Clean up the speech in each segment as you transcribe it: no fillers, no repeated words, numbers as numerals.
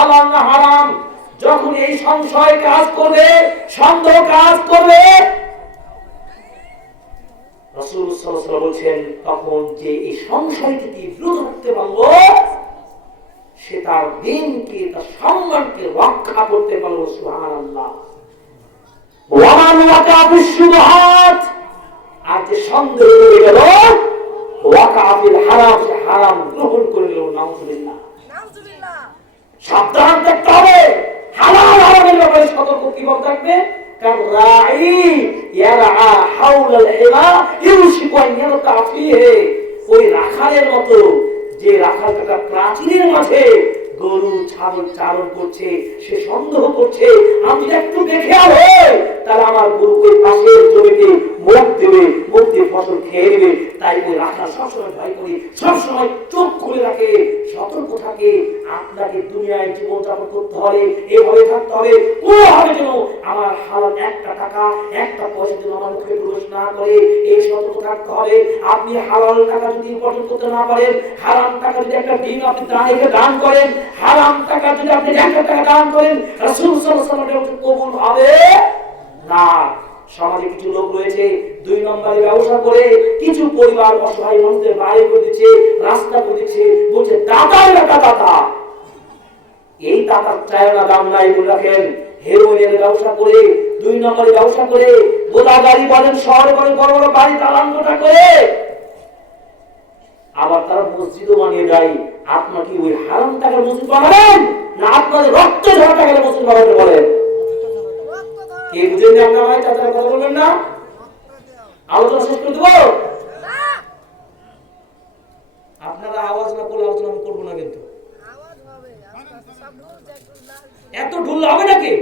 হালাল না হারাম, যখন এই সংশয় কাজ করবে, সন্দেহ কাজ করবে, রাসূল সাল্লাল্লাহু আলাইহি ওয়াসাল্লাম বলেছেন তখন যে এই সংশয় থেকে বিরত থাকতে পারলো, সে তার দিনকে, তার সম্মানকে রক্ষা করতে পারলো। সুবহানাল্লাহ। ওয়া মান ওয়াকা ফিশ শুবহাত, আর যে সন্দেহ হয়ে গেল, ওয়াকা ফিল হারাম, সে হারাম গ্রহণ করে নিল। নাউযুবিল্লাহ, নাউযুবিল্লাহ। সাবধান থাকতে হবে, হালাল হারামের ব্যাপারে সতর্ক কিভাবে থাকবে? কারাই ইয়ারআ হাওলাল হিমা ইউশিকু আন ইয়ারতা ফিহি, ওই রাখালের মতো যে রাখালটা প্রাচীরের মাঝে গরু ছাগল চারণ করছে, সে সন্দেহ করছে আমি যদি একটু দেখে হই তাহলে আমার গরু ওই পাশের জমিতে মুখ দেবে, মুখ দিয়ে ফসল খেয়ে নেবে। তাই ওই রাখাল সবসময় ভয় করি, সবসময় চোখ খুলে রাখে, সতর্ক থাকে। আপনাকে দুনিয়ায় জীবনযাপন করতে হবে, এভাবে থাকতে হবে, কোনোভাবে যেন আমার হালাল একটা টাকা, একটা পয়সা যেন আমার মুখে প্রবেশ না করে, এই সতর্ক থাকতে হবে। আপনি হালাল টাকা যদি উপার্জন করতে না পারেন, হারাম টাকা যদি একটা ডিম আপনি দান করেন, হারাম টাকা যদি আপনি 1 টাকা দান করেন, রাসূল সাল্লাল্লাহু আলাইহি ওয়াসাল্লাম কবুল হবে না। সমাজে কিছু লোক রয়েছে 2 নম্বরে ব্যবসা করে কিছু পরিবার অসহায় মানুষদের বাইরে করে দিচ্ছে, রাস্তা করে দিচ্ছে, বলছে দাদা দাদা। এই দাদার চায়না দাম নাই বলে রাখেন। হেরোইনের ব্যবসা করে, 2 নম্বরে ব্যবসা করে, গোদা গাড়ি বলেন, শহর করে বড় বড় বাড়ি দালান কোঠা করে, আবার তারা মসজিদও বানিয়ে দেয়। আপনার কি ওই হারাম টাকার মসজিদ বানাবেন, না আপনাদের রক্ত ঝরা টাকার মসজিদ বানাতে বলেন? কে বুঝেন? আপনার ভাই চাচারা কথা বলবেন না? আলোচনা শেষ করে দেবো। আপনারা আওয়াজ না করলে আলোচনা আমি করবো না। কিন্তু এত ঢুল হবে নাকি?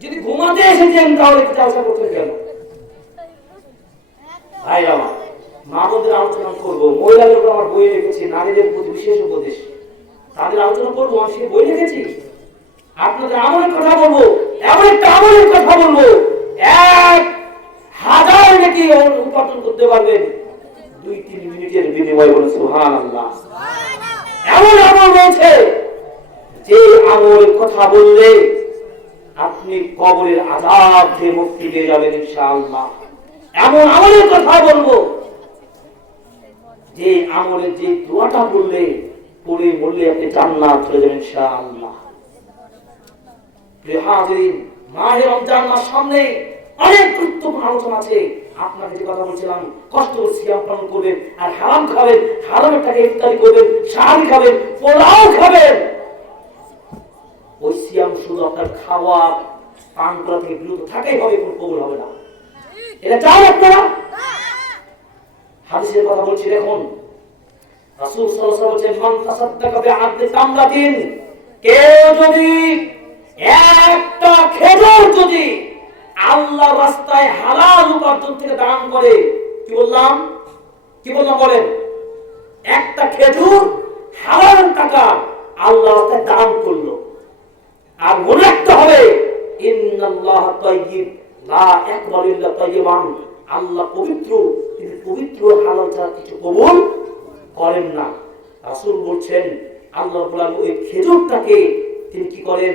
যদি ঘুমাতে এসেছেন তাহলে চাষা করতে কেন? ভাই আমার মামুদের আলোচনা করবো। মহিলাদের উপর আমার বই লিখেছি, নারীদের প্রতি বিশেষ উপদেশ, তাদের আলোচনা করবো। আমি সেই বই লিখেছি। আপনাদের আমলের কথা বলবো, এমন একটা আমলের কথা বলবো 1000 নাকি উপার্জন করতে পারবেন 2-3 মিনিটের বিনিময়ে। বলে সুবহানাল্লাহ। এমন আমল রয়েছে যে আমলের কথা বললে আপনি কবরের আযাব থেকে মুক্তি পেয়ে যাবেন ইনশাআল্লাহ। এমন আমলের কথা বলবো যে আমলের যে দোয়াটা বললে পড়ে বললে আপনি জান্নাত চলে যাবেন ইনশাআল্লাহ। প্রিয় হাজিরিন, মাহে রমজান মাস সামনে, অনেক গুরুত্বপূর্ণ আলোচনা আছে। আপনাকে যে কথা বলছিলাম, কষ্ট করে সিয়াম পালন করবেন, আর হারাম খাবেন, হারামের টাকা ইফতারি করবেন, সাহারি খাবেন, পোলাও খাবেন। ওই সিয়াম শুধু আপনার খাওয়া পান করা থেকে বিরত থাকাই হবে, কোনো কবুল হবে না। এটা চান আপনারা? হাদিসের কথা বলছি দেখুন। রাসূল সাল্লাল্লাহু আলাইহি ওয়াসাল্লাম বলেছেন, মান তাসাদ্দাকা বিআদলি তামরাতিন, কেউ যদি একটা খেজুর যদি আল্লাহর রাস্তায় হালাল উপার্জন থেকে দান করে, কি বললাম বলেন? একটা খেজুর হালাল টাকা আল্লাহর রাস্তায় দান করলো। আর মনে রাখতে হবে, ইন্নাল্লাহা তাইয়্যিব লা ইয়াকবালু ইল্লা তাইয়্যিবান, আল্লাহ পবিত্র, তিনি পবিত্র, হালাল ছাড়া কিছু কবুল করেন না। রাসূল বলছেন আল্লাহ রাব্বুল আলামিন ওই খেজুরটাকে তিনি কি করেন?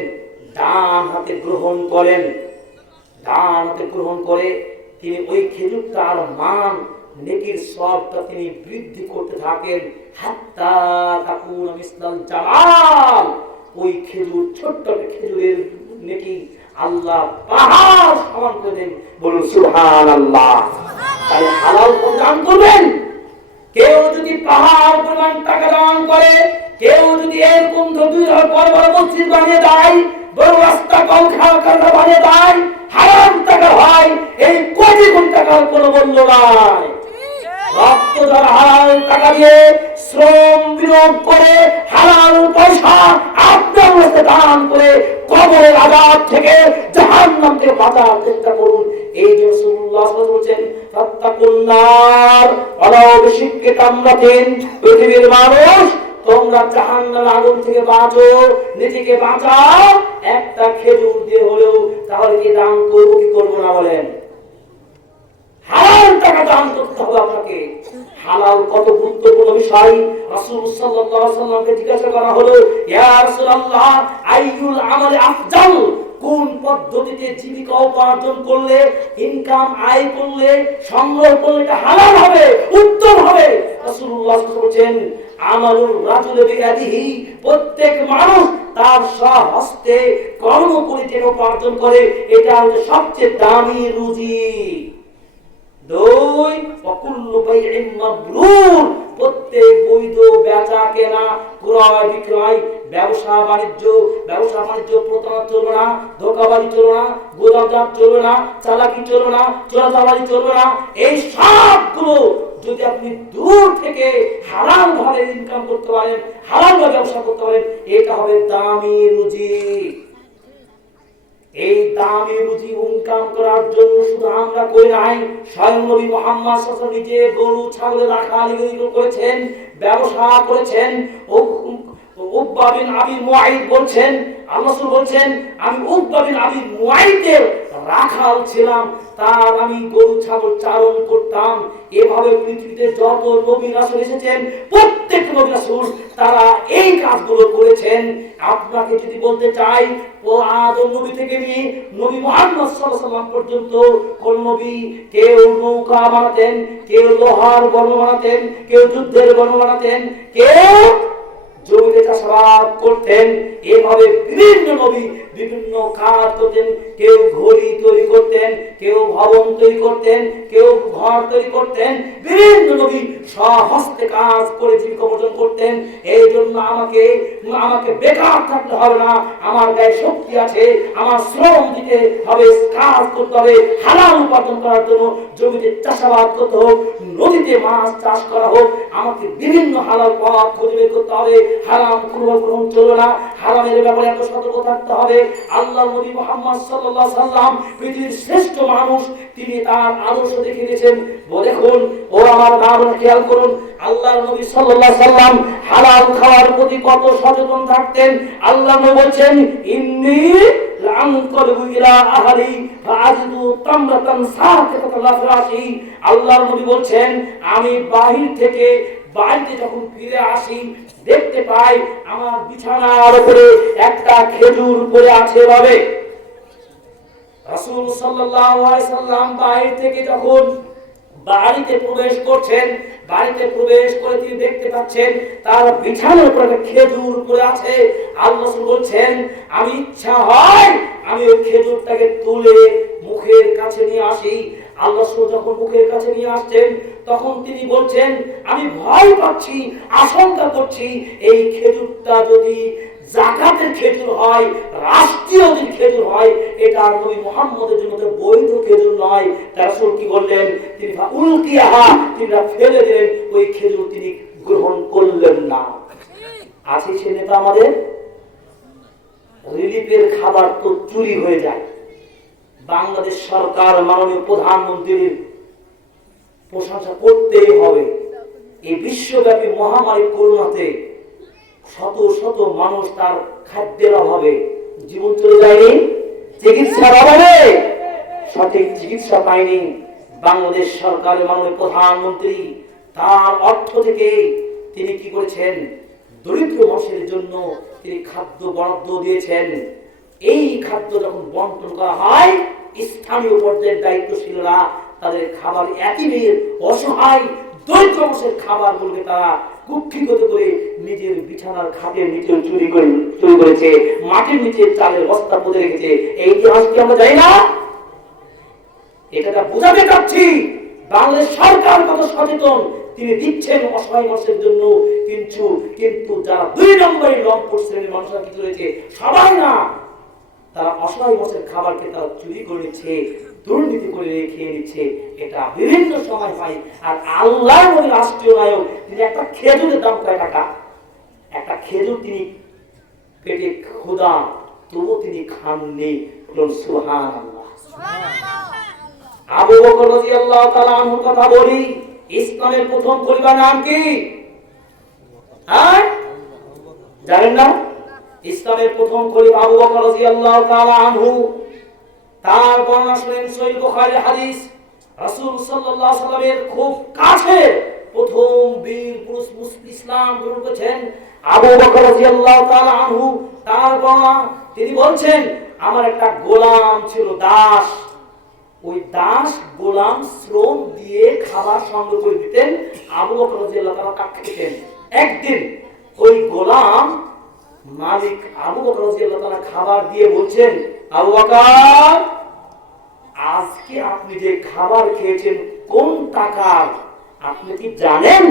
ডান হাতে গ্রহণ করেন। ডান হাতে গ্রহণ করে তিনি ওই খেজুরটার মান, নেকির সওয়াবটা তিনি বৃদ্ধি করতে থাকেন। হাত্তা তাকুনা মিসলাল জামাল, ওই খেজুর, ছোট্ট খেজুরের নেকি আল্লাহ পাহাড় সমান করে দেন। বলুন সুবহানাল্লাহ। তাই হালাল দান করবেন। কেউ যদি পাহাড় পরিমাণ টাকা দান করে, কেউ যদি এরকম বড় বড় মসজিদ বানিয়ে দেয়, বড় রাস্তা কলকারখানা বানিয়ে দেয়, হারাম টাকা হয়, এই কোটি কোটি টাকার কোনো মূল্য নাই। রক্ত ঝরা হালাল টাকা দিয়ে শ্রম বিনিয়োগ করে হালাল পয়সা আপনার কাছে দান করে কবরের আযাব থেকে, জাহান্নাম থেকে বাঁচার চেষ্টা করুন। এই যে রাসূলুল্লাহ সাল্লাল্লাহু আলাইহি ওয়াসাল্লাম বলেছেন, ফাত্তাকুন নার ওয়ালাউ বিশিক্কি তামরাতিন, পৃথিবীর মানুষ তোমরা জাহান্নামের আগুন থেকে বাঁচো, নিজেকে বাঁচাও একটা খেজুর দিয়ে হলেও। তাহলে কি দান করব কি করব না বলেন? হালাল টাকা দান করতে হবে আপনাকে। হালাল কত গুরুত্বপূর্ণ বিষয়। রাসূল সাল্লাল্লাহু আলাইহি ওয়াসাল্লামকে জিজ্ঞাসা করা হলো, ইয়া রাসূলুল্লাহ আইয়ুল আমালি আফজাল, কোন পদ্ধতিতে জীবিকা উপার্জন করলে, ইনকাম আয় করলে, সংগ্রহ করলে এটা হালাল হবে, উত্তম হবে? রাসূলুল্লাহ বলেছেন, আমালুর রাজুলি বিয়াদিহি, প্রত্যেক মানুষ তার স্বহস্তে কর্ম করে যে উপার্জন করে, এটা হচ্ছে সবচেয়ে দামি রুজি। দুই, ওয়াকুল্লু বাইইন মাবরুর, প্রত্যেক বৈধ বেচা কেনা, ক্রয় বিক্রয়, ব্যবসা বাণিজ্য প্রতারণা চলবে না, ধোঁকাবাজি চলবে না, গোদামজাত চলবে না, চালাকি চলবে না, চোরাচালাকি চলবে না। এই সবগুলো যদি আপনি দূর থেকে হালাল ভাবে ইনকাম করতে পারেন, হালাল ভাবে ব্যবসা করতে পারেন, এটা হবে দামি রুজি। এই দামি রুজি ইনকাম করার জন্য শুধু আমরা করি নাই, স্বয়ং নবী মুহাম্মদ সাল্লাল্লাহু আলাইহি ওয়াসাল্লাম নিজে গরু ছাগল রাখালি করেছেন, ব্যবসা করেছেন। উকবা বিন আবি মুআইদ বলছেন, আল্লাহ রাসূল বলছেন, আমি উকবা বিন আবি মুআইদের রাখাল ছিলাম, তার আমি গরু ছাগল চারণ করতাম। এভাবে পৃথিবীতে যত নবী রাসূল এসেছেন, প্রত্যেক নবী রাসূল তারা এই কাজগুলো করেছেন। আপনাকে যদি বলতে চাই, ও আদম নবী থেকে নিয়ে নবী মুহাম্মদ সাল্লাল্লাহু আলাইহি ওয়াসাল্লাম পর্যন্ত কোন নবী, কেউ নৌকা বানাতেন, কেউ লোহার বর্ম বানাতেন, কেউ যুদ্ধের বর্ম বানাতেন, কেউ জমিতে চাষাবাদ করতেন। এভাবে বিভিন্ন নবী বিভিন্ন কাজ করতেন। কেউ ঘড়ি তৈরি করতেন, কেউ ভবন তৈরি করতেন, কেউ ঘর তৈরি করতেন। বিভিন্ন নবী স্বহস্তে কাজ করে জীবিকা অর্জন করতেন। এই জন্য আমাকে বেকার থাকতে হবে না, আমার গায়ে শক্তি আছে, আমার শ্রম দিতে হবে, কাজ করতে হবে, হালাল উপার্জন করার জন্য জমিতে চাষাবাদ করতে হোক, নদীতে মাছ চাষ করা হোক, আমাকে বিভিন্ন হালাল পথ খুঁজে বের করতে হবে। হারাম গ্রহণ চলবে না, হারামের ব্যাপারে এত সতর্ক থাকতে হবে। আল্লাহর নবী মুহাম্মদ সাল্লাল্লাহু আলাইহি ওয়াসাল্লাম পৃথিবীর শ্রেষ্ঠ মানুষ, তিনি তার আদর্শ দেখিয়ে দিয়েছেন। দেখুন, ও আমার নাম খেয়াল করুন, আল্লাহর নবী সাল্লাল্লাহু আলাইহি ওয়াসাল্লাম হালাল খাওয়ার প্রতি কত সচেতন থাকতেন। আল্লাহর নবী বলেন, ইন্নী লাআনকালবু ইলা আহলি ফাআজিদু তামরাতান সাকিতাতান লা ফিরাশি। আল্লাহর নবী বলেন, আমি বাহির থেকে বাড়িতে যখন ফিরে আসি, দেখতে পাই আমার বিছানার উপরে একটা খেজুর পড়ে আছে। ভাবে রাসূল সাল্লাল্লাহু আলাইহি সাল্লাম বাইরে থেকে যখন বাড়িতে প্রবেশ করছেন, বাড়িতে প্রবেশ করে তিনি দেখতে পাচ্ছেন তার বিছানার উপরে খেজুর পড়ে আছে। আল্লাহ রাসূল বলছেন, আমি ইচ্ছা হয় আমি ওই খেজুরটাকে তুলে মুখের কাছে নিয়ে আসি। আল্লাহ রাসূল যখন মুখের কাছে নিয়ে আসছেন, তখন তিনি বলছেন, আমি ভয় পাচ্ছি, আশঙ্কা করছি, এই খেজুরটা যদি যাকাতের খেজুর হয়, রাষ্ট্রীয় যদি খেজুর হয়, এটা নবী মুহাম্মদের জন্য বৈধ খেজুর নয়। রাসূল কি বললেন, তিনি উলকিয়াহা, তিনি ফেলে দিলেন, ওই খেজুর তিনি গ্রহণ করলেন না। আছে সে নেতা আমাদের, রিলিফের খাবার তো চুরি হয়ে যায়। বাংলাদেশ সরকার মাননীয় প্রধানমন্ত্রীর প্রশংসা করতেই হবে। এই বিশ্বব্যাপী মহামারী করোনাতে শত শত মানুষ তার খাদ্যের অভাবে জীবন চলে যায়নি, চিকিৎসার অভাবে সঠিক চিকিৎসা পায়নি। বাংলাদেশ সরকারের মাননীয় প্রধানমন্ত্রী তার অর্থ থেকে তিনি কি করেছেন, দরিদ্র মানুষের জন্য তিনি খাদ্য বরাদ্দ দিয়েছেন। এই খাদ্য যখন বন্টন করা হয়, স্থানীয় পর্যায়ের দায়িত্বশীলরা তাদের খাবার একই অসহায় দরিদ্র মানুষের খাবার বলবে তারা কুক্ষিগত করে নিজের বিছানার খাটের নিচে চুরি করেছে, মাটির নিচে চালের বস্তা পুঁতে রেখেছে। এই ইতিহাস কি আমরা জানি না? এটা বোঝাতে চাচ্ছি বাংলাদেশ সরকার কত সচেতন, তিনি দিচ্ছেন অসহায় মানুষের জন্য। কিন্তু যারা দুই নম্বরে রংপুর শ্রেণীর মানুষরা কিছু রয়েছে, সবাই না, তারা অসহায় মানুষের খাবারকে তারা চুরি করে নিচ্ছে, দুর্নীতি করে খেয়ে নিচ্ছে। এটা বিভিন্ন সময় হয়। আর আল্লাহ নবী রাষ্ট্রীয় নায়ক, তিনি একটা খেজুরের দাম কয় টাকা? একটা খেজুর তিনি পেটে ক্ষুধা, তবু তিনি খাননি। সুবহানাল্লাহ। আবু বকর রাদিয়াল্লাহু তাআলা আনহুর কথা বলি, ইসলামের প্রথম খলিফার নাম কি? জানেন না? ইসলামের প্রথম খলিফা আবু বকর রাদিয়াল্লাহু তাআলা আনহু। তার বর্ণনা শুনেন সহিহ বুখারীর হাদিস। রাসূল সাল্লাল্লাহু আলাইহি সাল্লামের খুব কাছে প্রথম বীর পুরুষ ইসলাম গ্রহণ করেছেন আবু বকর রাদিয়াল্লাহু তাআলা আনহু। তার বর্ণনা, তিনি বলছেন আমার একটা গোলাম ছিল, দাস। ওই দাস গোলাম শ্রম দিয়ে খাবার সংগ্রহ করে দিতেন, আবু বকর রাদিয়াল্লাহু তাআলা তা খেতেন। একদিন ওই গোলাম মালিক আবু বকর রাদিয়াল্লাহু তাআলা খাবার দিয়ে বলছেন, আবু বকর, আজকে আপনি যে খাবার খেয়েছেন কোন টাকার আপনি কি জানেন?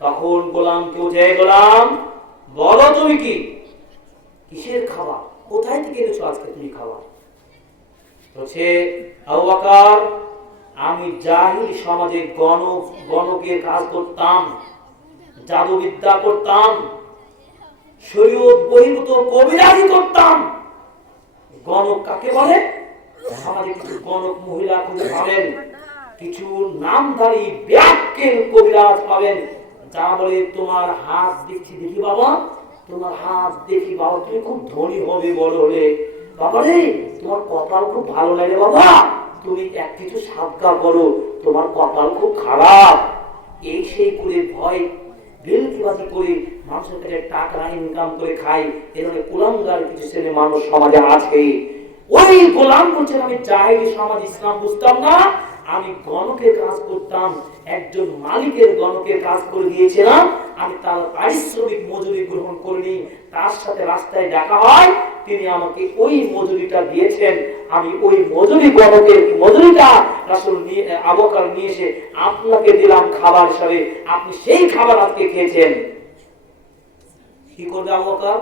তখন গোলামকে উঠে, গোলাম বলো তুমি কি কিসের খাবার, কোথায় থেকে এনেছো আজকে তুমি খাবার? বলছে, আবু বকর, আমি জাহিলি সমাজে গণকের কাজ করতাম, জাদুবিদ্যা করতাম, শরীয়ত বহির্ভূত কবিরাজি করতাম। গণক কাকে বলে? সমাজে কিছু গণক মহিলা খুঁজে পাবেন, কিছু নামধারী ব্যাক্কেল কবিরাজ পাবেন, যা বলে তোমার হাত দেখছি, দেখি বাবা, তোমার হাত দেখি বাবা, তুমি খুব ধনী হবে বড় হলে, বাবা রে তোমার কপাল খুব ভালো লাগে বাবা, তুমি এক কিছু সাদকা করো, তোমার কপাল খুব খারাপ। এই সেই করে ভয় বিলকিবাজি করে মানুষের কাছে টাকা ইনকাম করে খায়। এখানে কুলাঙ্গার কিছু ছেলে মানুষ সমাজে আছে। ওই গোলাম বলছেন, আমি জাহেলি সমাজ ইসলাম বুঝতাম না, আমি গণকের কাজ করতাম, একজন মালিকের গণকের কাজ করে দিয়েছিলাম, আমি তার পারিশ্রমিক মজুরি গ্রহণ করিনি, তার সাথে রাস্তায় দেখা হয়, তিনি আমাকে ওই মজুরিটা দিয়েছেন, আমি ওই মজুরি গণকের মজুরিটা রাসূল আবু বকর নিয়ে এসে আপনাকে দিলাম খাবার হিসাবে, আপনি সেই খাবার আজকে খেয়েছেন। কি করবে আবু বকর?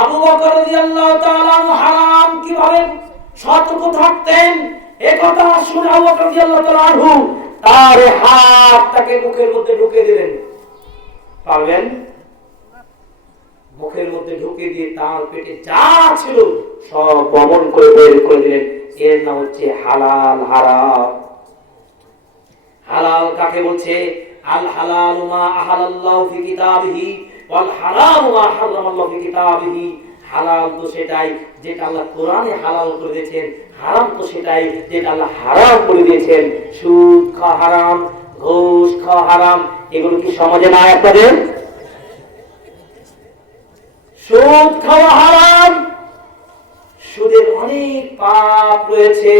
আবু বকর রাদিয়াল্লাহু তাআলা হারাম কিভাবে সতর্ক থাকতেন একথা শুনে আবু বকর রাদিয়াল্লাহু তাআলা আনহু তার হাতটাকে মুখের মধ্যে ঢুকে দিলেন। পারবেন? মুখের মধ্যে ঢুকে দিয়ে তার পেটে যা ছিল সব বমন করে বের করে দিলেন। এর নাম হচ্ছে হালাল হারাম। হালাল কাকে বলছে? আল হালাল মা আহাল্লাহু ফি কিতাবিহি ওয়াল হারাম মা হারামাল্লাহু ফি কিতাবিহি। হালাল তো সেটাই যেটা আল্লাহ কোরআনে হালাল করে দিয়েছেন, হারাম তো সেটাই যেটা আল্লাহ হারাম করে দিয়েছেন। সুদ খাওয়া হারাম, ঘুষ খাওয়া হারাম, এগুলো কি সমাজে নাই আপনাদের? সুদ খাওয়া হারাম, সুদের অনেক পাপ রয়েছে।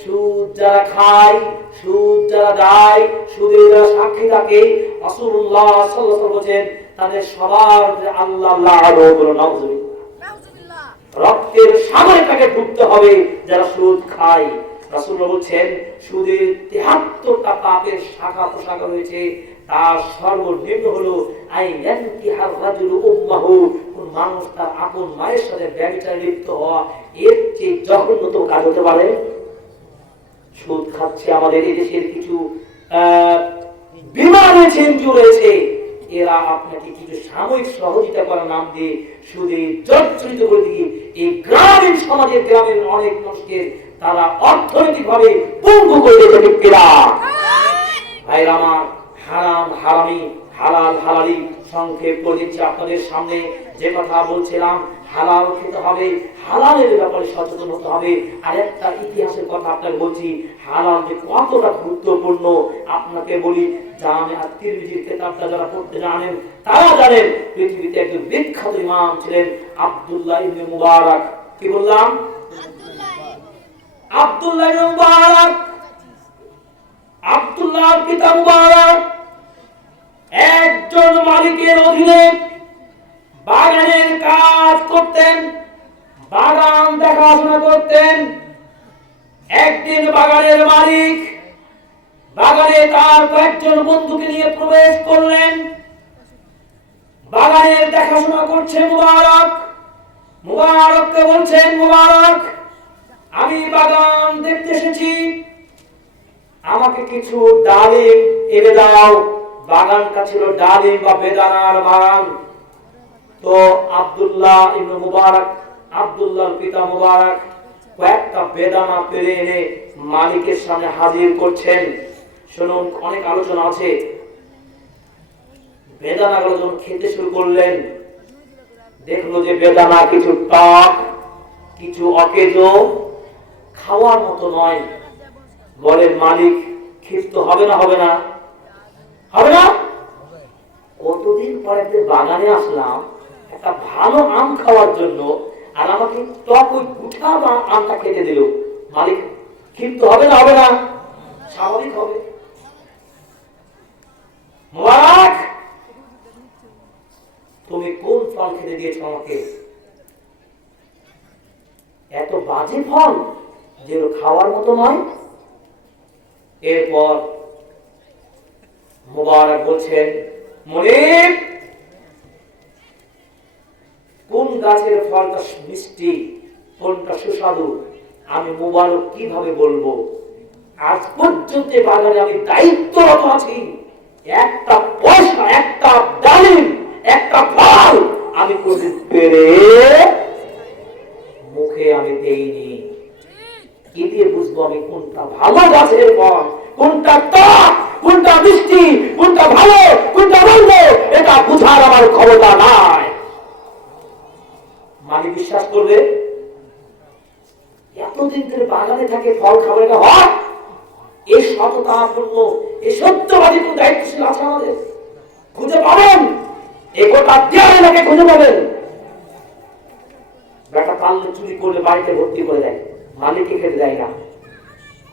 সুদ যারা খায়, সুদ যারা দেয়, সুদের যারা সাক্ষী থাকে, রাসূলুল্লাহ সাল্লাল্লাহু আলাইহি ওয়াসাল্লাম বলেন তাদের সবার আল্লাহ লাআনাহু ওয়া নাউযুবিল্লাহ, রক্তের সাগরে তাকে ডুবতে হবে যারা সুদ খায়। রাসূলুল্লাহ বলেন সুদের ৭৩টা পাপের শাখা প্রশাখা রয়েছে, তার সর্বনিম্ন হলো আইয়ান কি হার রাজুল উম্মাহু, কোন মানুষ তার আপন মায়ের সাথে ব্যভিচারে লিপ্ত হওয়া, এর চেয়ে জঘন্যতম কাজ হতে পারে? সুদ খাচ্ছে আমাদের এই দেশের কিছু বিমা রয়েছে, এনজিও রয়েছে, এরা আপনাকে কিছু সাময়িক সহযোগিতা করার নাম দিয়ে সুদে জর্জরিত করে দিয়ে এই গ্রামীণ সমাজের গ্রামের অনেক মানুষকে তারা অর্থনৈতিকভাবে পঙ্গু করে দিয়েছে। ভাইরা আমার, হারাম হারামি, হালাল হালালি সংক্ষেপ করে দিচ্ছি আপনাদের সামনে। যে কথা বলছিলাম, হালাল খেতে হবে, হালালের ব্যাপারে সচেতন হতে হবে। আর একটা ইতিহাসের কথা আপনাকে বলছি, হালাল যে কতটা গুরুত্বপূর্ণ আপনাকে বলি। জামে আত-তিরমিজির কিতাবটা যারা পড়তে জানেন তারা জানেন, পৃথিবীতে একজন বিখ্যাত ইমাম ছিলেন আব্দুল্লাহ ইবনে মুবারক। কি বললাম? আব্দুল্লাহ ইবনে মুবারক, আব্দুল্লাহর পিতা মুবারক একজন মালিকের অধীনে বাগানের কাজ করতেন, বাগান দেখাশোনা করতেন। একদিন বাগানের মালিক বাগানে তার কয়েকজন বন্ধুকে নিয়ে প্রবেশ করলেন। বাগানের দেখাশোনা করছে মুবারক। মুবারককে বলছেন, মুবারক, আমি বাগান দেখতে এসেছি, আমাকে কিছু ডালিম এনে দাও। বাগানটা ছিল ডালিম বা বেদানার বাগান। তো আব্দুল্লাহ ইবনে মুবারক, আব্দুল্লাহর পিতা মুবারক কয়েকটা বেদানা পেরে এনে মালিকের সামনে হাজির করছেন। শুনুন, অনেক আলোচনা আছে। বেদানাগুলো যখন খেতে শুরু করলেন, দেখলো যে বেদানা কিছু টক, কিছু অকেজো, খাওয়ার মতো নয়। বলেন মালিক ক্ষিপ্ত হবে না? হবে না? হবে না? কতদিন পরে বাগানে আসলাম একটা ভালো আম খাওয়ার জন্য, আর আমাকে টক ওই গুঠা আমটা খেতে দিল। মালিক ক্ষিপ্ত হবে না? হবে না? স্বাভাবিক হবে। মোবারক, তুমি কোন ফল খেতে দিয়েছো আমাকে? এত বাজে ফল যে খাওয়ার মতো নয়। এরপর মোবারক বলছেন, মুনিব, কোন গাছের ফলটা মিষ্টি, কোনটা সুস্বাদু, আমি মোবারক কিভাবে বলবো? আজ পর্যন্ত বাগানে আমি দায়িত্বরত আছি, একটা পয়সা, একটা ডালিম, একটা ফল আমি কোনদিন পেরে মুখে আমি দেইনি। কি দিয়ে বুঝবো আমি কোনটা ভালো গাছের ফল, কোনটা টক, কোনটা মিষ্টি, কোনটা ভালো, কোনটা মন্দ? এটা বুঝার আমার ক্ষমতা নাই। মালিক বিশ্বাস করবে? এতদিন ধরে বাগানে থাকে, ফল খাবার হয়। এই সততাপূর্ণ, এই সত্যবাদী কোন দায়িত্বশীল আছে আমাদের? খুঁজে পাবেন, এই গোটা দেয়ালে নাকি খুঁজে পাবেন। বেটা পাললে চুরি করলে বাড়িতে ভর্তি করে দেয়, মালিককে খেতে দেয় না।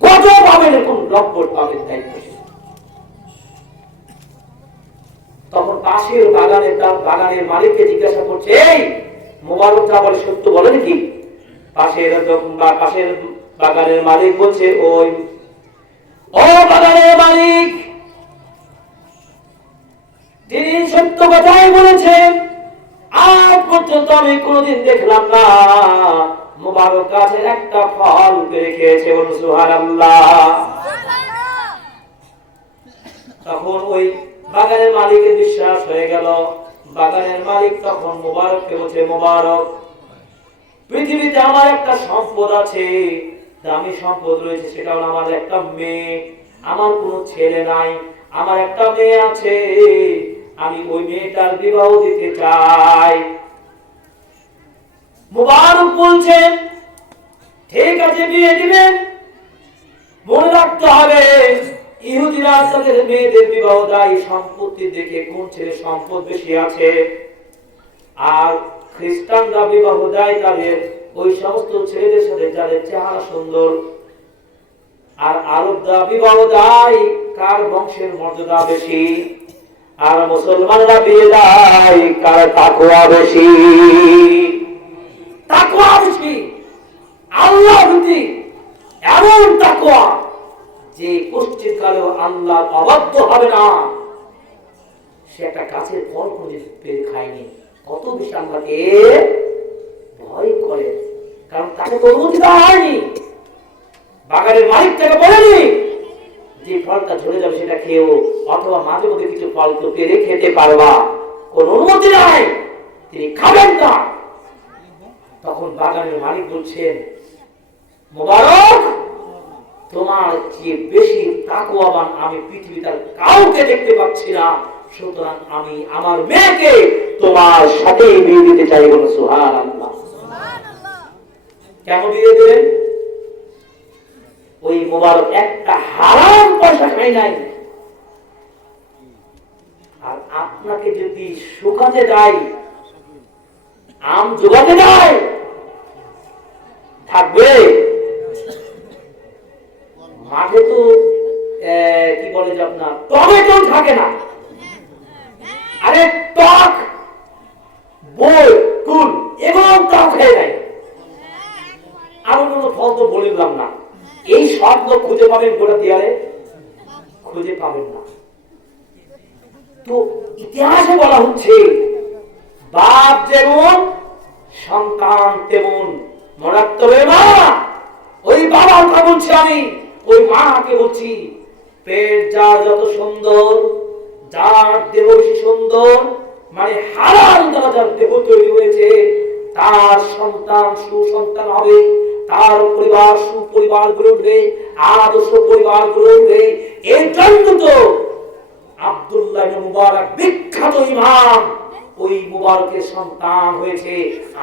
কত পাবেন এরকম লম্পট পাবেন দায়িত্বশীল? তখন পাশের বাগানের মালিককে জিজ্ঞাসা করছে, এই মোবারক যা বলে সত্য বলে নাকি? পাশের বাগানের মালিক বলছে, ওই ও বাগানের মালিক, তিনি সত্য কথাই বলেছেন। আজ পর্যন্ত আমি কোনদিন দেখলাম না মোবারক গাছের একটা ফল পেরে খেয়েছে। বলুন সুবহানাল্লাহ। তখন ওই বাগানের মালিকের বিশ্বাস হয়ে গেল। বাগানের মালিক তখন মোবারককে বলছে, মোবারক, পৃথিবীতে আমার একটা সম্পদ আছে, দামি সম্পদ রয়েছে, সেটা হলো আমার একটা মেয়ে। আমার কোনো ছেলে নাই, আমার একটা মেয়ে আছে, আমি ওই মেয়েটার বিবাহ দিতে চাই। মোবারক বলছেন, ঠিক আছে, বিয়ে দিবেন। মনে রাখতে হবে, ইহুদিরা তাদের মেয়েদের বিবাহ দেয় সম্পত্তি দেখে, কোন ছেলে সম্পদ বেশি আছে। আর খ্রিস্টানরা বিবাহ দেয় তাদের ওই সমস্ত ছেলেদের সাথে যাদের চেহারা সুন্দর। আর আরবরা বিবাহ দেয় কার বংশের মর্যাদা বেশি। আর মুসলমানরা বিয়ে দেয় কার তাকওয়া বেশি। তাকওয়া বেশি, আল্লাহ ভীতি, এমন তাকওয়া যে পশ্চিম কালেও আল্লাহ অবাধ্য হবে না। সে একটা গাছের ফল খুঁজে পেয়ে খায়নি, কত বেশি আল্লাহকে ভয় করে, কারণ তাকে তো অনুমতি দেওয়া হয়নি। বাগানের মালিক তাকে বলেনি যে ফলটা ঝরে যাবে সেটা খেয়েও, অথবা মাঝে মধ্যে কিছু ফল তো পেরে খেতে পারবা, কোন অনুমতি নাই, তিনি খাবেন না। তখন বাগানের মালিক বলছেন, মোবারক, তোমার চেয়ে বেশি তাকওয়াবান আমি পৃথিবীতে কাউকে দেখতে পাচ্ছি না, সুতরাং আমি আমার মেয়েকে তোমার সাথে বিয়ে দিতে চাই। বলুন সুবহানাল্লাহ। কেন বিয়ে দিলেন? ওই মোবারক একটা হারাম পয়সা খাই নাই। আর আপনাকে যদি শুকাতে যায়, আম জোগাতে যায়, থাকবে? মাঠে তো কি বলে যে আপনার টমেটো থাকে না। আরে টক, বই, কুল, এগুলো টক হয়ে যায়। আর কোনো ফল তো বলিলাম না। এই শব্দ খুঁজে পাবেন গোটা দেয়ালে? খুঁজে পাবেন না। তো ইতিহাসে বলা হচ্ছে, বাপ যেমন সন্তান তেমন। মনে রাখতে হবে মা, ওই বাবার কথা বলছি আমি, ওই মাকে বলছি। পেট যার যত সুন্দর, যার দেহ বেশি সুন্দর, মানে হালাল দ্বারা যার দেহ তৈরি হয়েছে, তার সন্তান সুসন্তান হবে, তার পরিবার সুপরিবার গড়ে উঠবে, আদর্শ পরিবার গড়ে উঠবে। এই জন্য তো আব্দুল্লাহ ইবনে মুবারক বিখ্যাত ইমাম, ওই মুবারকের সন্তান হয়েছে,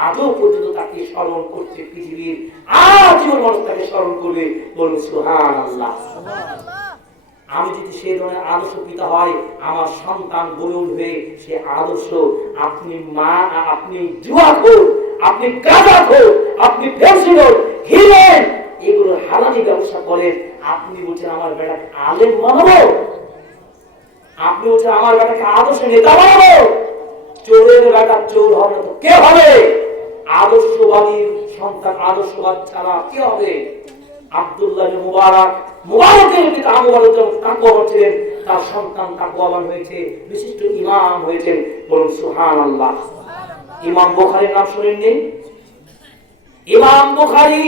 আজও পর্যন্ত তাকে স্মরণ করছে পৃথিবীর আজীবন মানুষ তাকে স্মরণ করবে। বলুন সুবহানাল্লাহ। আমি যদি সেই ধরনের আদর্শ পিতা হয়, আমার সন্তান গড়ে উঠবে সে আদর্শ। আপনি মা, আপনি জুয়াখোর, আপনি গাঁজাখোর, আপনি ফেন্সিখোর, হিরেন, এগুলো হারামি ব্যবসা করেন, আপনি বলছেন আমার বেটাকে আলেম বানাবো, আপনি বলছেন আমার বেটাকে আদর্শ নেতা বানাবো। চোরের বেটা চোর হবে তো কে হবে? আদর্শবাদী সন্তান আদর্শবাদ ছাড়া কে হবে? আব্দুল্লাহ মুবারকের পিতা আবু বকর যখন তাকওয়াবান ছিলেন, তার সন্তান তাকওয়াবান হয়েছে, বিশিষ্ট ইমাম হয়েছেন। বলুন সুবহানাল্লাহ। ইমাম বুখারীর নাম শুনেননি? ইমাম বুখারী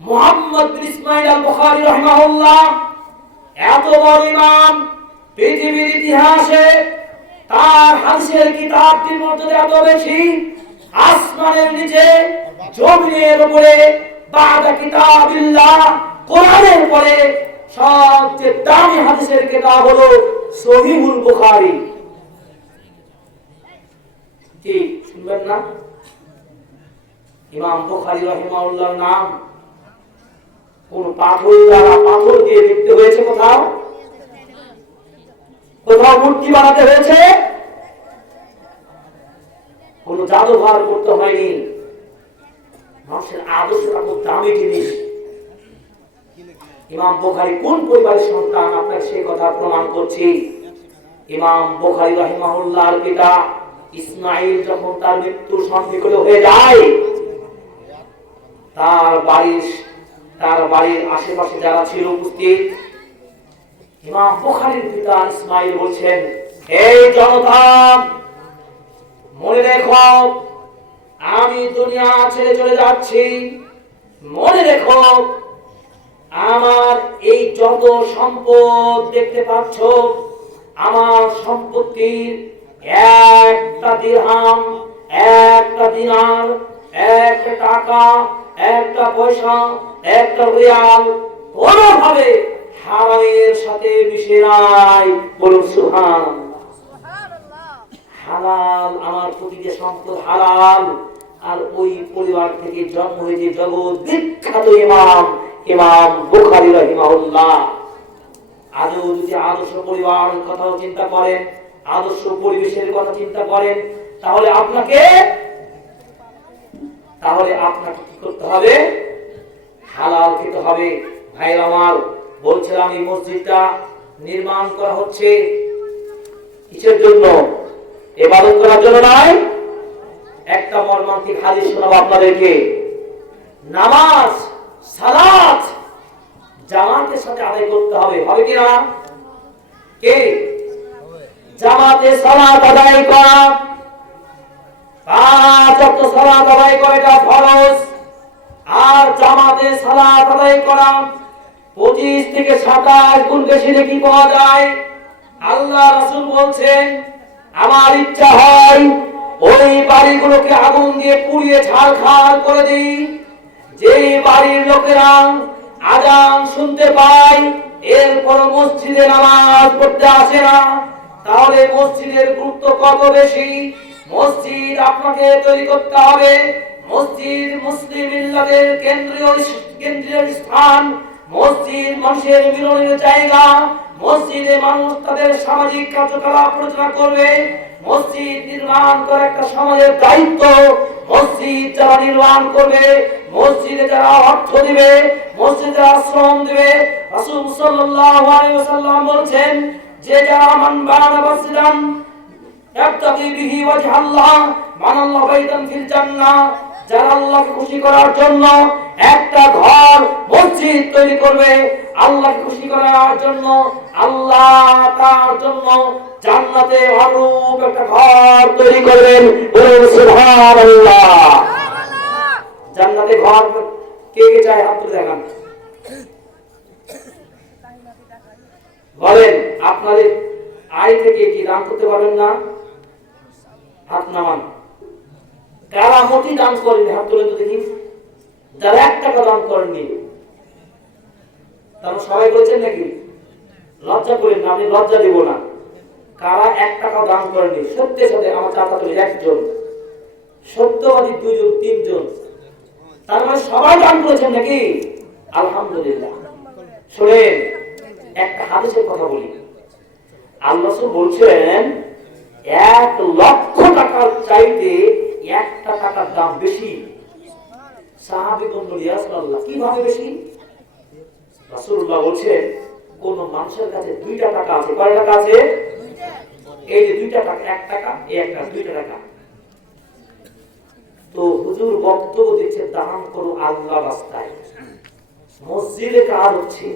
মুহাম্মদ বিন ইসমাঈল আল বুখারী রাহিমাহুল্লাহ এত বড় ইমাম, পৃথিবীর ইতিহাসে তার হাদিসের কিতাবটির মধ্যে এত বেশি, আসমানের নিচে জমিনের উপরে বাদা কিতাবিল্লাহ, কোরআনের পরে সবচেয়ে দামি হাদিসের কিতাব হলো সহিহুল বুখারী। কি শুনবেন না? ইমাম বুখারী রাহিমাহুল্লাহর নাম কোন পাথর দ্বারা পাথর দিয়ে লিখতে হয়েছে? কোথাও কোথাও মূর্তি বানাতে হয়েছে? কোন জাদুঘর করতে হয়নি। মানুষের আদর্শটা খুব দামি জিনিস। ইমাম বুখারী কোন পরিবারের সন্তান আপনাকে সেই কথা প্রমাণ করছি। ইমাম বুখারী রাহিমাহুল্লাহর পিতা ইসমাঈল যখন তার মৃত্যুর সন্নিকট হয়ে যায়, তার বাড়ির আশেপাশে যারা ছিল উপস্থিত, ইমাম বুখারীর পিতা ইসমাঈল বলছেন, এই জনতা, মনে রেখো আমি দুনিয়া ছেড়ে চলে যাচ্ছি। মনে রেখো আমার এই যত সম্পদ দেখতে পাচ্ছ, আমার সম্পত্তির একটা দিরহাম, একটা দিনার, একটা টাকা, একটা পয়সা, একটা রিয়াল কোনোভাবে হারামের সাথে মিশে নাই। বলুন সুবহানাল্লাহ। হালাল, আমার প্রতিটি সম্পদ হালাল। আর ওই পরিবার থেকে জন্ম হয়েছে জগৎ বিখ্যাত ইমাম বুখারী রাহিমাহুল্লাহ। আজও যদি আদর্শ পরিবারের কথা চিন্তা করেন, আদর্শ পরিবেশের কথা চিন্তা করেন, তাহলে আপনাকে কি করতে হবে? হালাল খেতে হবে। ভাইরা আমার, বলছিলাম এই মসজিদটা নির্মাণ করা হচ্ছে কিসের জন্য? ইবাদত করার জন্য নয়। একটা মর্মান্তিক হাদিস শোনাবো আপনাদেরকে। নামাজ, সালাত জামাতের সাথে আদায় করতে হবে। হবে কি না? কে জামাতে সালাত আদায় করা, 5 ওয়াক্ত সালাত আদায় করা এটা ফরজ। আর জামাতে সালাত আদায় করা 25 থেকে 27 গুণ বেশি নেকি পাওয়া যায়। আল্লাহ রাসূল বলছেন, আমার ইচ্ছা হয় ওই বাড়িগুলোকে আগুন দিয়ে পুড়িয়ে ছারখার করে দিই, যেই বাড়ির লোকেরা আযান শুনতে পায় এরপর মসজিদে নামাজ পড়তে আসে না, তাহলে মসজিদের গুরুত্ব কত বেশি। মসজিদ আপনাকে তৈরি করতে হবে। মসজিদ মুসলিম মিল্লাতের কেন্দ্রীয় স্থান। মসজিদ মানুষের মিলনের জায়গা। মসজিদে মানুষ তাদের সামাজিক কার্যকলাপ পরিচালনা করবে। মসজিদ নির্মাণ করা একটা সমাজের দায়িত্ব। মসজিদ যারা নির্মাণ করবে, মসজিদে যারা অর্থ দিবে, মসজিদে যারা শ্রম দিবে, রাসূল সাল্লাল্লাহু আলাইহি ওয়াসাল্লাম বলেছেন যে যারা মান বানা মসজিদান ইয়াবতাগি বিহি ওয়াজহাল্লাহ বানাল্লাহু বাইতান ফিল জান্নাহ, যারা আল্লাহকে খুশি করার জন্য একটা ঘর মসজিদ তৈরি করবে, আল্লাহকে খুশি করার জন্য আল্লাহ তার জন্য জান্নাতে অনুরূপ একটা ঘর তৈরি করবেন। বলুন সুবহানাল্লাহ। জান্নাতে ঘর কে কে চায়? হাত তুলে দেখান। বলেন, আপনাদের আয় থেকে কি দান করতে পারবেন না? হাত নামান। কারা মোটি দান করেন? হাত তুলে তো দেখি। যারা 1 টাকা দান করেননি, তারা সবাই বলছেন নাকি? লজ্জা করেন না, আমি লজ্জা দেব না। কারা 1 টাকা দান করেনি? সত্যি সাথে আমার চাচা তো একজন, সত্যবাদী 2 জন 3 জন, তার মানে সবাই দান করেছেন নাকি? আলহামদুলিল্লাহ। শুনেন একটা হাদিসের কথা বলি। আল্লাহ রাসূল বলছেন 1 লক্ষ টাকার চাইতে 1টা টাকার দাম বেশি। সাহাবীগণ বললেন ইয়া রাসূলুল্লাহ কিভাবে বেশি? রাসূলুল্লাহ বলছেন কোন মানুষের কাছে 2টা টাকা আছে। কয় টাকা আছে? এই যে 2টা টাকা, 1 টাকা এই একটা 2টা টাকা। তো হুজুর বক্তব্য দিচ্ছে দান করো আল্লাহর রাস্তায়। মসজিদে কাজ হচ্ছে,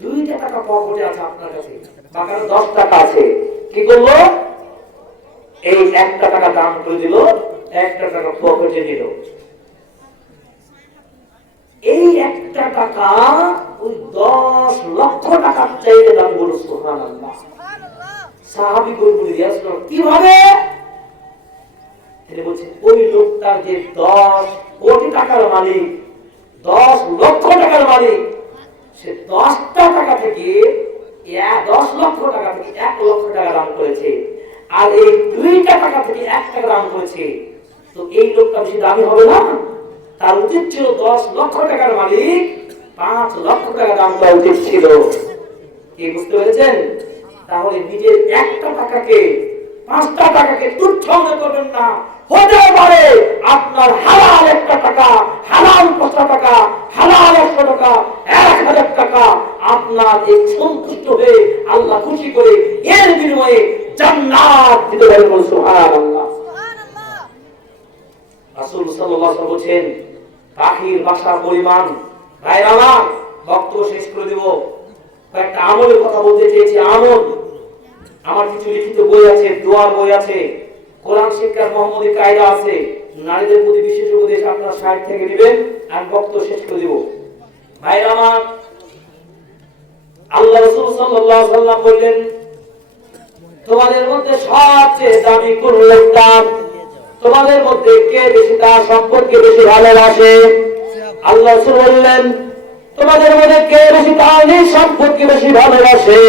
2টা টাকা পকেটে আছে আপনার কাছে, বাকি 10 টাকা আছে। কি করলো? এই 1টা টাকা দান করে দিল, 1টা টাকা পকেটে নিল। এই 1টা টাকা ওই 10 লক্ষ টাকার চাইতে দাম। বলো সুবহানাল্লাহ। সাহাবী বললেন ইয়া রাসূলুল্লাহ কিভাবে? তিনি বলছেন ওই লোকটা যে 10 কোটি টাকার মালিক, 10 লক্ষ টাকার মালিক, সে 10টা টাকা থেকে 10 লক্ষ টাকা থেকে 1 লক্ষ টাকা দান করেছে, আর এই 2টা টাকা থেকে 1 টাকা দান করেছে। তো এই লোকটা বেশি দামি হবে না? তার উচিত ছিল 10 লক্ষ টাকার মালিক 5 লক্ষ টাকা দান করা উচিত ছিল। কি বুঝতে পেরেছেন? তাহলে নিজের 1টা টাকাকে 5টা টাকাকে তুচ্ছ মনে করবেন না। হতে পারে আপনার হালাল 1টা টাকা, হালাল 5টা টাকা, হালাল 100 টাকা, 1000 টাকা আপনার এই সন্তুষ্ট হয়ে আল্লাহ খুশি করে এর বিনিময়ে জান্নাত দিতে পারবেন। সুবহানাল্লাহ। রাসূল সাল্লাল্লাহু আলাইহি ওয়াসাল্লাম বলেন পাখির বাসার পরিমাণ। ভাই আমার বক্তব্য শেষ করে দেব। কয়েকটা আমলের কথা বলতে চেয়েছি। আমল আমার কিছু লিখিত বই আছে, দোয়ার বই আছে, কোরআন শিক্ষার মোহাম্মদী কায়দা আছে, নারীদের প্রতি বিশেষ উপদেশ আপনারা সাইট থেকে নেবেন। আমি বক্তব্য শেষ করে দেব। ভাই আমার আল্লাহ রাসূল সাল্লাল্লাহু আলাইহি ওয়াসাল্লাম বললেন তোমাদের মধ্যে সবচেয়ে দামি কোন লোকটা? তোমাদের মধ্যে কে বেশি তার সম্পর্কে বেশি ভালোবাসে? আল্লাহ রাসূল বললেন তোমাদের মধ্যে কে বেশি তার নিজ সম্পর্কে বেশি ভালোবাসে?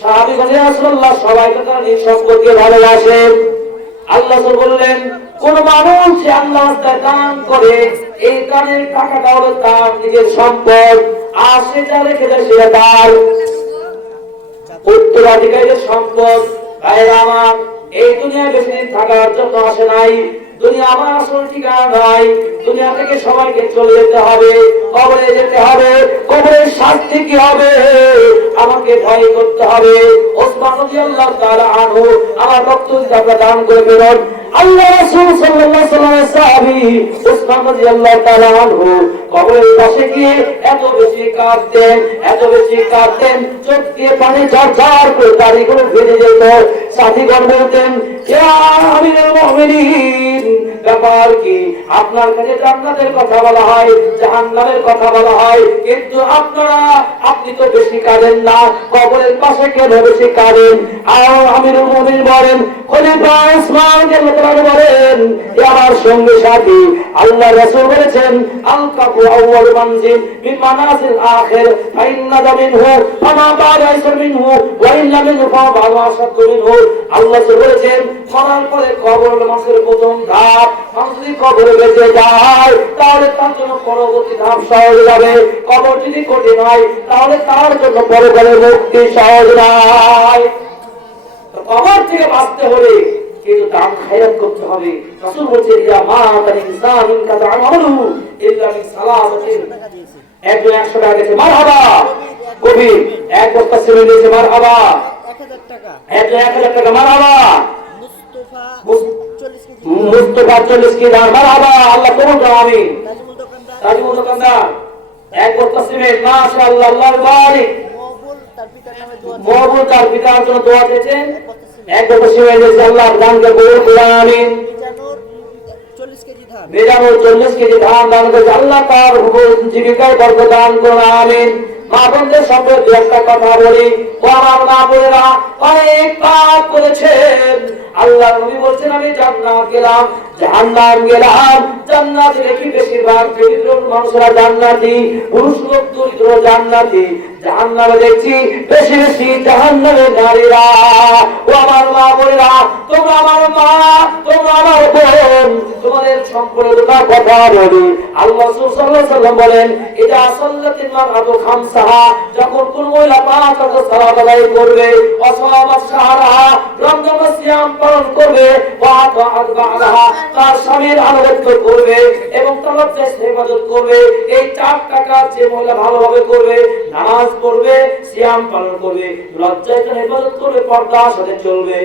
সাহাবীগণ ইয়া রাসূলুল্লাহ সবাই তো তার নিজ সম্পর্কে ভালোবাসে। আল্লাহ রাসূল বললেন কোন মানুষ যে আল্লাহর রাস্তায় দান করে এই দানের টাকাটা হলো তার নিজের সম্পদ, আর সে যা রেখে দেয় সেটা তার উত্তরাধিকারীর সম্পদ। ভাইরা আমার এই দুনিয়া বেশি দিন থাকার জন্য আসে নাই। দুনিয়া আমার আসল ঠিকানা নয়। দুনিয়া থেকে সবাইকে চলে যেতে হবে, কবরে যেতে হবে। কবরের শাস্তি কি হবে আমাকে ভয় করতে হবে। ওসমান রাদিয়াল্লাহু তাআলা আনহু আমার বক্তব্য আপনারা দান করে বেরোন। আল্লাহ রাসূল সাল্লাল্লাহু আলাইহি ওয়াসাল্লামের সাহাবী ওসমান রাদিয়াল্লাহু তাআলা আনহু কবরের পাশে গিয়ে এত বেশি কাঁদতেন, এত বেশি কাঁদতেন, চোখ দিয়ে পানি ঝরঝর করে দাড়িগুলো ভেজে যেত। সাথীগণ বলতেন ইয়া আমিরুল মুমিনিন ব্যাপার কি? আপনার কাছে জান্নাতের কথা বলা হয়, জাহান্নামের কথা বলা হয়, কিন্তু আপনি তো বেশি কাঁদেন না, কবরের পাশে কেন বেশি কাঁদেন? আর আমিরুল মুমিনিন বলেন খলিফা ওসমান রাদিয়াল্লাহু বলেন আমার সঙ্গে সাথী আল্লাহ রাসূল বলেছেন আল কাফু আউয়াল মানজিল মিন মানাজিল আখির ফাইন্না মিনহু ফামা বা'দা মিনহু ওয়া ইল্লা মিনহু ফামা বা'দা আশাদ্দু মিনহু। আল্লাহ বলেছেন মরার পরে কবর মানুষের প্রথম ধাপ। মানুষ যদি কবরে বেঁচে যায় তাহলে তার জন্য পরবর্তী ধাপ সহজ হবে। কবর যদি কঠিন হয় তাহলে তার জন্য পরকালের মুক্তি সহজ নয়। কবর থেকে বাঁচতে হলে কিন্তু দান খায়রাত করতে হবে। রাসূল বলেছেন ইয়া মাতাল ইনসান কাযা আমালুহু ইল্লা মিন সালাসাতিন। একজন 100 টাকা দিয়েছে মারহাবা, কবি এক বস্তা সিমেন্ট দিয়েছে মারহাবা, 1000 টাকা, একজন 1000 টাকা মারহাবা, মুস্তাফা 40 কেজি ধান মারহাবা, আল্লাহ কবুল করুন আমিন। তাজমুল দোকানদার এক বস্তা সিমেন্ট মাশাআল্লাহ আল্লাহু বারিক। মহবুব তার পিতার জন্য দোয়া দিয়েছেন, এক বস্তা সিমেন্ট দিয়েছে, আল্লাহ দানকে কবুল করুন আমিন। মিজানুর 40 কেজি ধান দান করেছে, আল্লাহ তার জীবিকায় বরকত দান করুন আমিন। মা বোনদের সম্পর্কে একটা কথা বলি, ও আমার মা বোনেরা অনেক পাপ করেছেন। আল্লাহ নবী বলছেন আমি জান্নাত গেলাম, জাহান্নাম গেলাম। জান্নাতে কি বেশিরভাগ দরিদ্র মানুষরা জান্নাতি, পুরুষ লোক দরিদ্র জান্নাতি, জাহান্নামে দেখছি বেশি বেশি জাহান্নামের নারীরা। ও আমার মা বোনেরা, তোমরা আমার মা, তোমরা আমার বোন, তোমাদের সম্পর্কে দুটো কথা বলি। আল্লাহ রাসূল সাল্লাল্লাহু আলাইহি ওয়াসাল্লাম বলেন, ইদা সাল্লাতিল মারআতু খামসাহা, যখন কোন মহিলা 5 ওয়াক্ত সালাত আদায় করবে, ওয়াসামাত শাহরাহা, রমজান মাস সিয়াম পালন করবে, ওয়া আতাআত বা'লাহা, তার স্বামীর আনুগত্য করবে এবং তাওয়াজ্জুহ ইবাদত করবে, এই 4টা কাজ যে মহিলা ভালোভাবে করবে, নামাজ পড়বে, সিয়াম পালন করবে, লজ্জায় তার ইবাদত করবে, পর্দার সাথে চলবে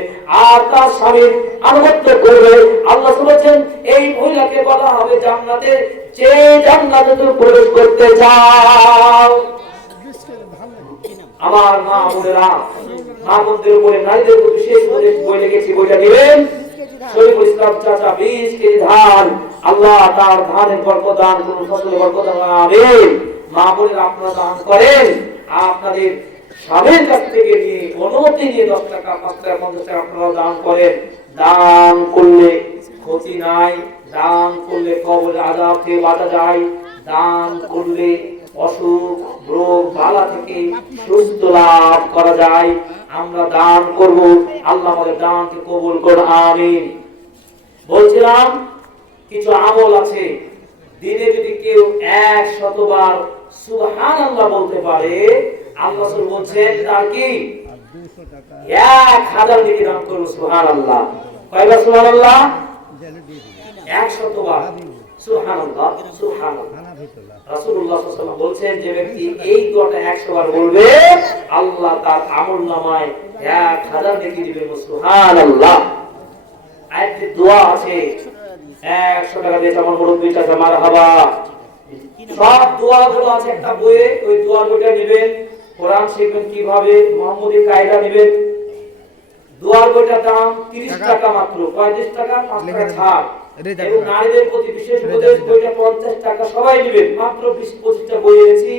আর তার স্বামীর আনুগত্য করবে, আল্লাহ বলেছেন এই মহিলাকে বলা হবে জান্নাতে, যে জান্নাতে তুমি প্রবেশ করতে চাও। আমার মা বোনেরা, মা বোনদের উপরে নারীদের উপর বিশেষ করে বই লিখেছি, বইটা দিবেন শরীফুল ইসলাম চাচা 20 কেজি ধান, আল্লাহ তার ধানের বরকত দান করুন, ফসলের বরকত দান, আমিন। মা বোনেরা আপনারা দান করেন, আপনাদের স্বামীর কাছ থেকে নিয়ে অনুমতি নিয়ে 10 টাকা 5 টাকা 50 টাকা আপনারা দান করেন। দান করলে ক্ষতি নাই, দান করলে কবর আযাব থেকে বাঁচা যায়, দান করলে অসুখ রোগ বালা থেকে সুস্থ লাভ করা যায়। আমরা দান করব, আল্লাহ আমাদের দানকে কবুল করুন, আমিন। বলছিলাম কিছু আমল আছে, দিনে যদি কেউ 100 বার সুবহানাল্লাহ বলতে পারে, আল্লাহ রাসূল বলেন তার কি 1000 নেকি দান করব। সুবহানাল্লাহ, কয়বার সুবহানাল্লাহ? 100 বার সুবহানাল্লাহ, সুবহানাল্লাহ। রাসূলুল্লাহ সাল্লাল্লাহু আলাইহি ওয়াসাল্লাম বলেন যে ব্যক্তি এই দোয়াটা 100 বার বলবে, আল্লাহ তার আমলনামায় 1000 নেকি দিবেন। সুবহানাল্লাহ। আরেকটি দোয়া আছে, 100 টাকা দিয়ে আমার মুরব্বি চাচা মারহাবা, সব দোয়াগুলো আছে একটা বইয়ে, ওই দোয়ার বইটা নেবেন, কোরআন শিখবেন কিভাবে, মুহাম্মদি কায়দা নেবেন। দোয়ার বইটার দাম 30 টাকা মাত্র, 35 টাকা 5 টাকা ছাড়। এবং নারীদের প্রতি বিশেষ উপদেশ বইটা 50 টাকা, সবাই নেবেন। মাত্র 20-25টা বই এনেছি।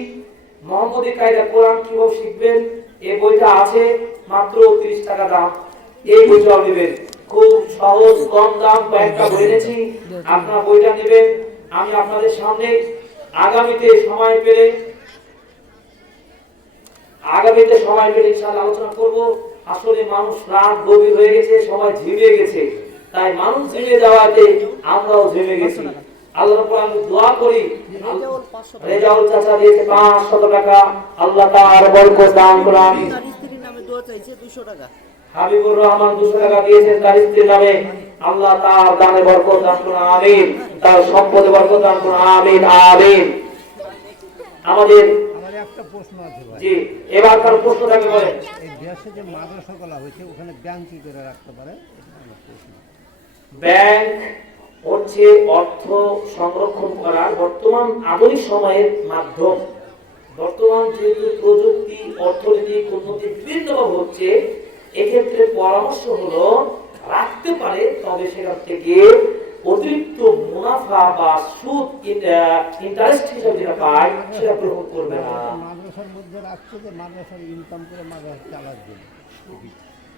মুহাম্মদি কায়দা কোরআন কিভাবে শিখবেন, এই বইটা আছে মাত্র 30 টাকা দাম, এই বইটাও নেবেন। খুব সহজ কম দাম, কয়েকটা বই এনেছি, আপনারা বইটা নেবেন। আমি আপনাদের সামনে আগামীতে সময় পেলে ইনশাআল্লাহ আলোচনা করব। আসলে মানুষ রাত গভীর হয়ে গেছে, সবাই ঝিমিয়ে গেছে, তাই মানুষ ঝিমিয়ে যাওয়াতে আমরাও ঝিমিয়ে গেছি। আল্লাহর উপর আমি দোয়া করি, রেজাউল চাচা দিয়েছে 500 টাকা, আল্লাহ তার বরকত দান করুন, আমিন। তার স্ত্রীর নামে দোয়া চাইছে 200 টাকা। হাবিবুর রহমান 200 টাকা দিয়েছেন তার স্ত্রীর নামে, আল্লাহ তার দানে বরকত দান করুন, আমিন। তার সম্পদে বরকত দান করুন, আমিন, আমিন। আমাদের একটা প্রশ্ন আছে ভাই। জি, এবার তার প্রশ্নটাকে বলেন। এই দেশে যে মাদ্রাসাগুলো হয়েছে ওখানে ব্যাংক কি করে রাখতে পারে? ব্যাংক হচ্ছে অর্থ সংরক্ষণ করার বর্তমান আধুনিক সময়ের মাধ্যম। বর্তমান যেহেতু প্রযুক্তি, অর্থনৈতিক উন্নতি বিভিন্নভাবে হচ্ছে, এক্ষেত্রে পরামর্শ হলো রাখতে পারে, তবে সেখান থেকে অতিরিক্ত মুনাফা বা সুদ ইন্টারেস্ট হিসেবে যেটা পায় সেটা গ্রহণ করবে না। মাদ্রাসার মধ্যে রাখছে যে মাদ্রাসার ইনকাম করে মাদ্রাসা চালার জন্য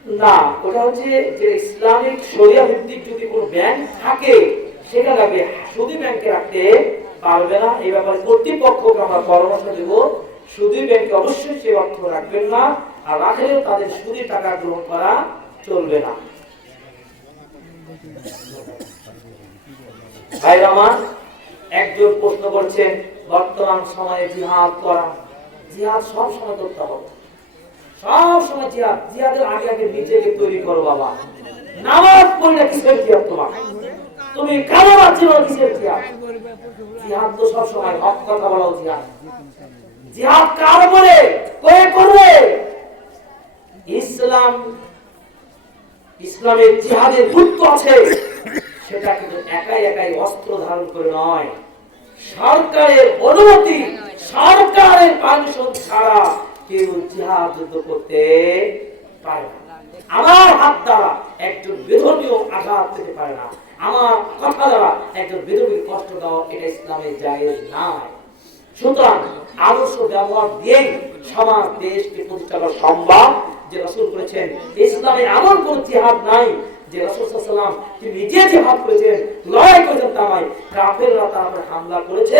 না, ওটা হচ্ছে যে ইসলামিক শরিয়া ভিত্তিক যদি কোনো ব্যাংক থাকে সেখানে রাখবে, সুদী ব্যাংকে রাখতে পারবে না। এই ব্যাপারে কর্তৃপক্ষকে আমরা পরামর্শ দেব, সুদী ব্যাংকে অবশ্যই সে অর্থ রাখবেন না, আর রাখলেও তাদের সুদী টাকা গ্রহণ করা চলবে না। ভাই আমার একজন প্রশ্ন করছেন, বর্তমান সময়ে জিহাদ করা, জিহাদ সব সময় করতে হবে, সব সময় জিহাদ। জিহাদের আগে আগে নিজেকে তৈরি করো বাবা। নামাজ পড়ি না কিসের জিহাদ তোমার? তুমি কালো রাখছো না কিসের জিহাদ? জিহাদ তো সব সময় হক কথা বলা জিহাদ। জিহাদ কার বলে কয়ে করবে? ইসলামের জিহাদের গুরুত্ব আছে, সেটা কিন্তু একাই একাই অস্ত্র ধারণ করে নয়, সরকারের অনুমতি, সরকারের পারমিশন ছাড়া কেউ জিহাদ যুদ্ধ করতে পারে না। আমার হাত দ্বারা একজন বেধর্মীয় আঘাত পেতে পারে না, আমার কথা দ্বারা একজন বেধর্মীর কষ্ট দেওয়া, এটা ইসলামের জায়েজ নয়। সুতরাং আদর্শ ব্যবহার দিয়েই সমাজ দেশকে প্রতিষ্ঠা করা সম্ভব। যে রাসূল করেছেন, ইসলামে এমন কোন জিহাদ নাই যে রাসূল সাল্লাল্লাহু আলাইহি ওয়াসাল্লাম তিনি নিজে জিহাদ করেছেন, লড়াই করেছেন, তা নয়। কাফেররা তার উপর হামলা করেছে,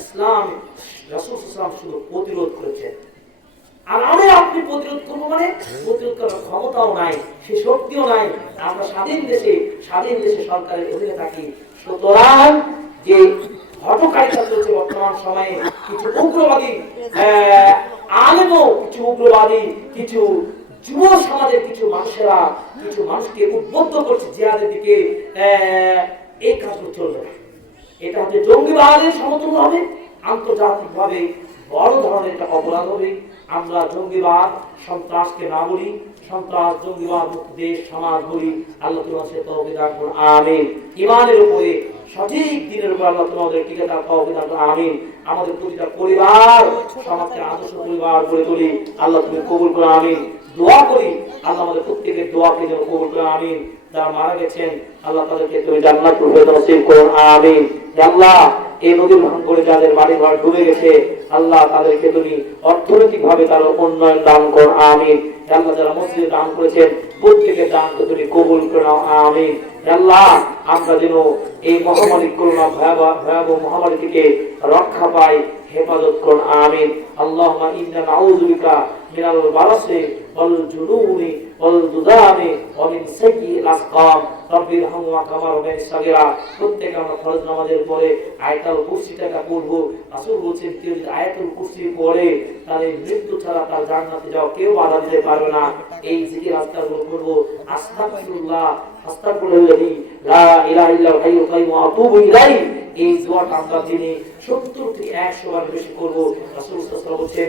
ইসলাম রাসূল সাল্লাল্লাহু আলাইহি ওয়াসাল্লাম শুধু প্রতিরোধ করেছেন। আর আমি আপনি প্রতিরোধ করবো মানে প্রতিরোধ করার ক্ষমতাও নাই, সে শক্তিও নাই। আমরা স্বাধীন দেশে সরকারের অধীনে থাকি। সুতরাং যে হটকারিতা চলছে বর্তমান সময়ে, কিছু উগ্রবাদী আলেমও, কিছু উগ্রবাদী, কিছু যুব সমাজের কিছু মানুষেরা কিছু মানুষকে উদ্বুদ্ধ করছে জিহাদের দিকে, এই কাজগুলো চলবে না। এটা হচ্ছে জঙ্গিবাদের সমতুল্য হবে, আন্তর্জাতিকভাবে বড় ধরনের একটা অপরাধ হবে। আমরা জঙ্গিবাদ সন্ত্রাসকে না বলি, সন্ত্রাস জঙ্গিবাদ মুক্ত দেশ সমাজ বলি। আল্লাহ তোমাদের তৌফিক দান করুন, আমিন। ঈমানের উপরে সঠিক দিনের উপর আল্লাহ তোমাদের টিকে থাকার তৌফিক দান করুন, আমিন। আমাদের প্রতিটা পরিবার সমাজকে আদর্শ পরিবার গড়ে তুলি, আল্লাহ তুমি কবুল করো, আমিন। দোয়া করি আল্লাহ আমাদের প্রত্যেকের দোয়াকে যেন কবুল করে, আমিন। যারা মারা গেছেন আল্লাহ তাদেরকে তুমি জান্নাতুল ফেরদাউস নসিব করুন, আমিন। আল্লাহ এই নদীর ভাঙন করে যাদের বাড়ি ঘর ডুবে গেছে আল্লাহ তাদেরকে তুমি অর্থনৈতিকভাবে তার উন্নয়ন দান করুন, আমিন। আল্লাহ যারা মসজিদে দান করেছেন প্রত্যেকের দানকে তুমি কবুল করে নাও, আমিন। আল্লাহ আমরা যেন এই মহামারী করোনা ভয়াবহ মহামারী থেকে রক্ষা পাই, হেফাজত করুন, আমিন। আল্লাহুম্মা ইন্না নাউযু বিকা মিনাল বারাসি ওয়াল জুনুনি ওয়াল যুদামি ওয়া মিন সাইয়্যিল আসকাম রব্বির হামহুমা কামা রাব্বায়ানি সাগীরা। প্রত্যেক আমরা ফরজ নামাজের পরে আয়াতুল কুরসিটা পড়ব। রাসূল বলেছেন কেউ যদি আয়াতুল কুরসি পড়ে তাহলে মৃত্যু ছাড়া তার জান্নাতে যাওয়া কেউ বাধা দিতে পারবে না। এই জিকির আজকারগুলো করব। আস্তাগফিরুল্লাহ আস্তাগফিরুল্লাযী লা ইলাহা ইল্লাল হাইয়ুল কাইয়্যুম ওয়া আতুবু ইলাইহি। এই দোয়াটা আমরা দিনে 70 থেকে 100 বার বেশি করব। রাসূল সাল্লাল্লাহু আলাইহি ওয়াসাল্লাম বলেছেন